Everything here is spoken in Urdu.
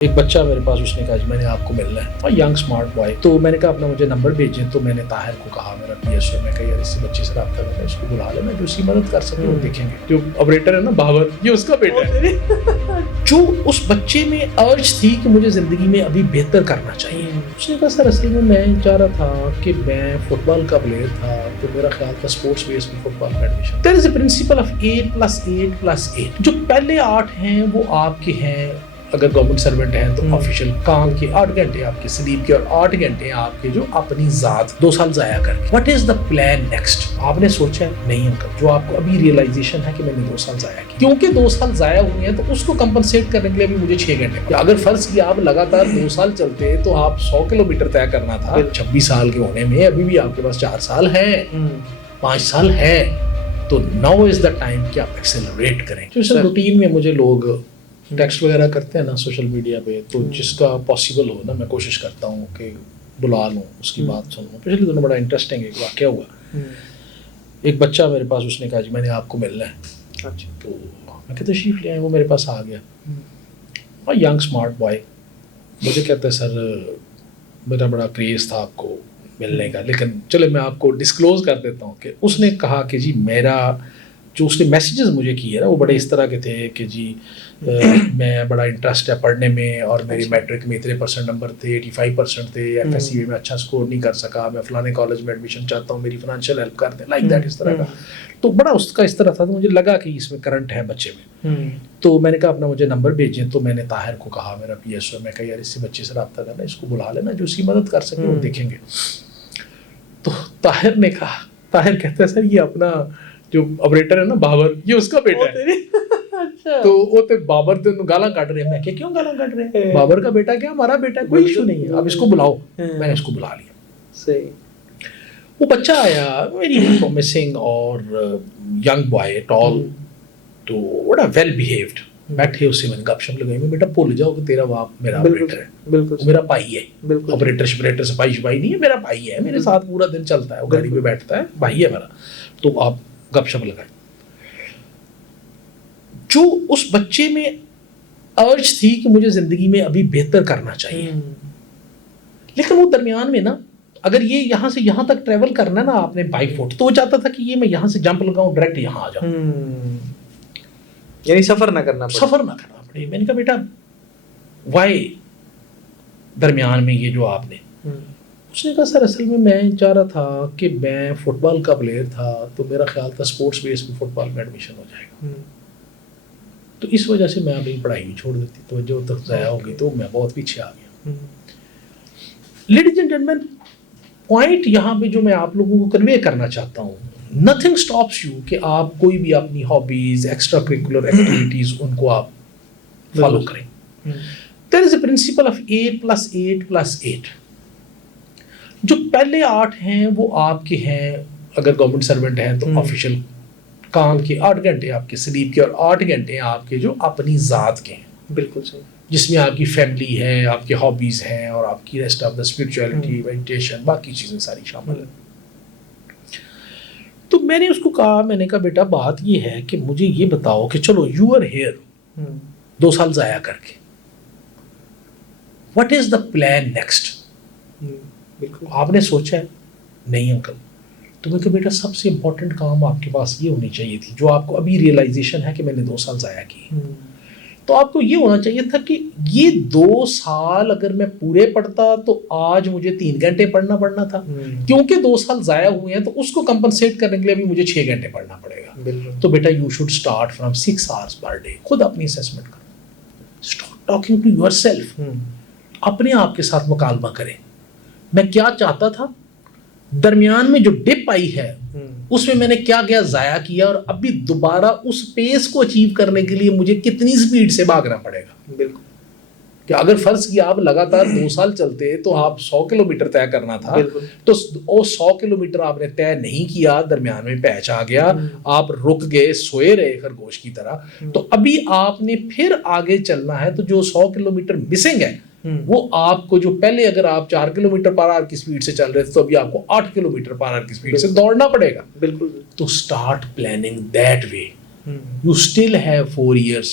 ایک بچہ میرے پاس، اس نے کہا جی میں نے آپ کو ملنا ہے، ینگ اسمارٹ بوائے. تو میں نے کہا اپنا مجھے نمبر بھیجیں. تو میں نے طاہر کو کہا، میرا پی ایس او، میں کہا یار اس سے بچے سے رابطہ کرنا ہے، اس کو بلا لینا، جو اس کی مدد کر سکے وہ دیکھیں گے. جو آپریٹر ہے نا بابر، یہ اس کا بیٹا ہے. جو اس بچے میں ارج تھی کہ مجھے زندگی میں ابھی بہتر کرنا چاہیے. اس نے کہا سر اصل میں چاہ رہا تھا کہ میں فٹ بال کا پلیئر تھا، تو میرا خیال تھا اسپورٹس بیس میں فٹ بال کا admission. There is a principle of 8+8+8. جو پہلے 8 ہیں وہ آپ کے ہیں، اگر گورنمنٹ سروینٹ ہیں تو آفیشیل کام کے 8 گھنٹے آپ کے سلیپ کے، اور 8 گھنٹے آپ کے جو اپنی ذات 2 سال ضائع کر کے. What is the plan next? آپ نے سوچا ہے نہیں انکل، جو آپ کو ابھی ریئلائزیشن ہے کہ میں نے 2 سال ضائع کی، کیونکہ 2 سال ضائع ہوئے ہیں تو اس کو کمپنسیٹ کرنے کے لیے ابھی مجھے 6 گھنٹے. اگر فرض کیا آپ لگاتار 2 سال چلتے تو آپ 100 کلومیٹر طے کرنا تھا 26 سال کے ہونے میں. ابھی بھی آپ کے پاس 4 سال ہیں، 5 سال ہیں. تو ناؤ از دا ٹائم کہ آپ ایکسلریٹ کریں. جو روٹین میں مجھے لوگ ٹیکسٹ وغیرہ کرتے ہیں نا سوشل میڈیا پہ، تو جس کا پاسبل ہو نا میں کوشش کرتا ہوں کہ بلا لوں، اس کی بات سن لوں. پچھلے دنوں بڑا انٹرسٹنگ ایک واقعہ ہوا. ایک بچہ میرے پاس، اس نے کہا جی میں نے آپ کو ملنا ہے. تو میں کہ تشریف لے آئے. وہ میرے پاس آ گیا، ینگ اسمارٹ بوائے. مجھے کہتا ہے سر میرا بڑا کریز تھا آپ کو ملنے کا، لیکن چلے میں آپ کو ڈسکلوز کر دیتا ہوں کہ اس نے کہا کہ جی میرا جو اس نے میسیجز مجھے کیے نا وہ بڑے اس طرح کے تھے کہ جی میں بڑا انٹرسٹ ہے پڑھنے میں، اور میری میٹرک میں اتنے % نمبر تھے، 85% تھے. ایف ایس سی میں اچھا اسکور نہیں کر سکا، میں فلانے کالج میں ایڈمیشن چاہتا ہوں، میری فائنینشیل ہیلپ کر دیں، لائک دیٹ، اس طرح کا. تو بڑا اس کا اس طرح تھا. تو مجھے لگا کہ اس میں کرنٹ ہے بچے میں. تو میں نے کہا اپنا مجھے نمبر بھیجیں. تو میں نے طاہر کو کہا، میرا پی ایس او، میں کہا یار اس سے بچے سے رابطہ کرنا ہے، اس کو بلا لینا، جو اس کی مدد کر سکے وہ دیکھیں گے. تو طاہر نے کہا، طاہر کہتا ہے سر یہ اپنا جو آپریٹر ہے نا بابر، یہ اس کا بیٹا ہے. تو وہ تے بابر تے گالاں کٹ رہے ہیں. میں کہ کیوں گالاں کٹ رہے ہیں؟ بابر کا بیٹا کیا ہمارا بیٹا ہے، کوئی ایشو نہیں ہے، آپ اس کو بلاؤ. میں نے اس کو بلا لیا. صحیح. وہ بچہ آیا، ویری پرومسنگ اور ینگ بوائے، ٹال، تو بڑا ویل بیہیوڈ. بیٹھے اس سے میں نے گپ شپ لگائی. میں بیٹا بھول جاؤ کہ تیرا باپ میرا آپریٹر ہے، وہ میرا بھائی ہے. آپریٹر سپاہی شپاہی نہیں ہے، میرا بھائی ہے، میرے ساتھ پورا دن چلتا ہے، وہ گاڑی پہ بیٹھتا ہے، بھائی ہے میرا. تو آپ گپ شپ لگائیں. جو اس بچے میں ارج تھی کہ مجھے زندگی میں ابھی بہتر کرنا چاہیے، لیکن وہ درمیان میں نا اگر یہ یہاں سے یہاں تک ٹریول کرنا نا آپ نے بائی فٹ، تو وہ چاہتا تھا کہ یہ میں یہاں سے جمپ لگاؤں ڈائریکٹ یہاں آ جاؤں، یعنی سفر نہ کرنا پڑے. میں نے کہا بیٹا وائی درمیان میں یہ جو آپ نے. اس نے کہا سر اصل میں چاہ رہا تھا کہ میں فٹ بال کا پلیئر تھا، تو میرا خیال تھا اسپورٹس بیس میں فٹ بال میں ایڈمیشن ہو جائے گا. تو اس وجہ سے میں اپنی پڑھائی بھی چھوڑ دیتی، تو جو تک ضائع ہو گئی تو میں بہت پیچھے آ گیا. لیڈیز اینڈ جینٹلمین، پوائنٹ یہاں پہ جو میں آپ لوگوں کو کنوے کرنا چاہتا ہوں، نتھنگ اسٹاپس یو کہ آپ کوئی بھی اپنی ہابیز، ایکسٹرا کریکولر ایکٹیویٹیز ان کو آپ فالو کریں. دیر از اے پرنسپل آف 8+8+8. جو پہلے 8 ہیں وہ آپ کے ہیں، اگر گورنمنٹ سروینٹ ہیں تو آفیشیل کام کے 8 گھنٹے آپ کے سلیپ کے، اور 8 گھنٹے آپ کے جو اپنی ذات کے ہیں. بالکل صحیح. جس میں آپ کی فیملی ہے، آپ کے ہابیز ہیں، اور آپ کی rest of the spirituality, meditation, باقی چیزیں ساری شامل ہیں. تو میں نے اس کو کہا، میں نے کہا بیٹا بات یہ ہے کہ مجھے یہ بتاؤ کہ چلو یو آر ہیئر 2 سال ضائع کر کے، what is the plan next? آپ نے سوچا ہے نہیں انکل. تو میں کہا بیٹا سب سے امپورٹنٹ کام آپ کے پاس یہ ہونی چاہیے تھی، جو آپ کو ابھی ریئلائزیشن ہے کہ میں نے 2 سال ضائع کی. تو آپ کو یہ ہونا چاہیے تھا کہ یہ 2 سال اگر میں پورے پڑھتا تو آج مجھے 3 گھنٹے پڑھنا تھا، کیونکہ 2 سال ضائع ہوئے ہیں تو اس کو کمپنسیٹ کرنے کے لیے بھی مجھے 6 گھنٹے پڑھنا پڑے گا. تو بیٹا you should start from 6 hours per day. خود اپنی اسیسمنٹ کرو، start talking to yourself. اپنے آپ کے ساتھ مکالمہ کریں، میں کیا چاہتا تھا، درمیان میں جو ڈپ آئی ہے اس میں نے کیا کیا ضائع کیا، اور ابھی دوبارہ اس پیس کو اچیو کرنے کے لیے مجھے کتنی سپیڈ سے بھاگنا پڑے گا. بالکل. کہ اگر فرض کیا آپ لگاتار 2 سال چلتے تو آپ 100 کلومیٹر طے کرنا تھا، تو وہ 100 کلومیٹر آپ نے طے نہیں کیا، درمیان میں پیچ آ گیا، آپ رک گئے، سوئے رہے خرگوش کی طرح. تو ابھی آپ نے پھر آگے چلنا ہے. تو جو 100 کلومیٹر مسنگ ہے وہ آپ کو، جو پہلے اگر آپ 4 کلومیٹر پر آور کی سپیڈ سے چل رہے تھے تو ابھی آپ کو 8 کلومیٹر پر آور کی سپیڈ سے دوڑنا پڑے گا. بالکل. تو start planning that way. You still have 4 years.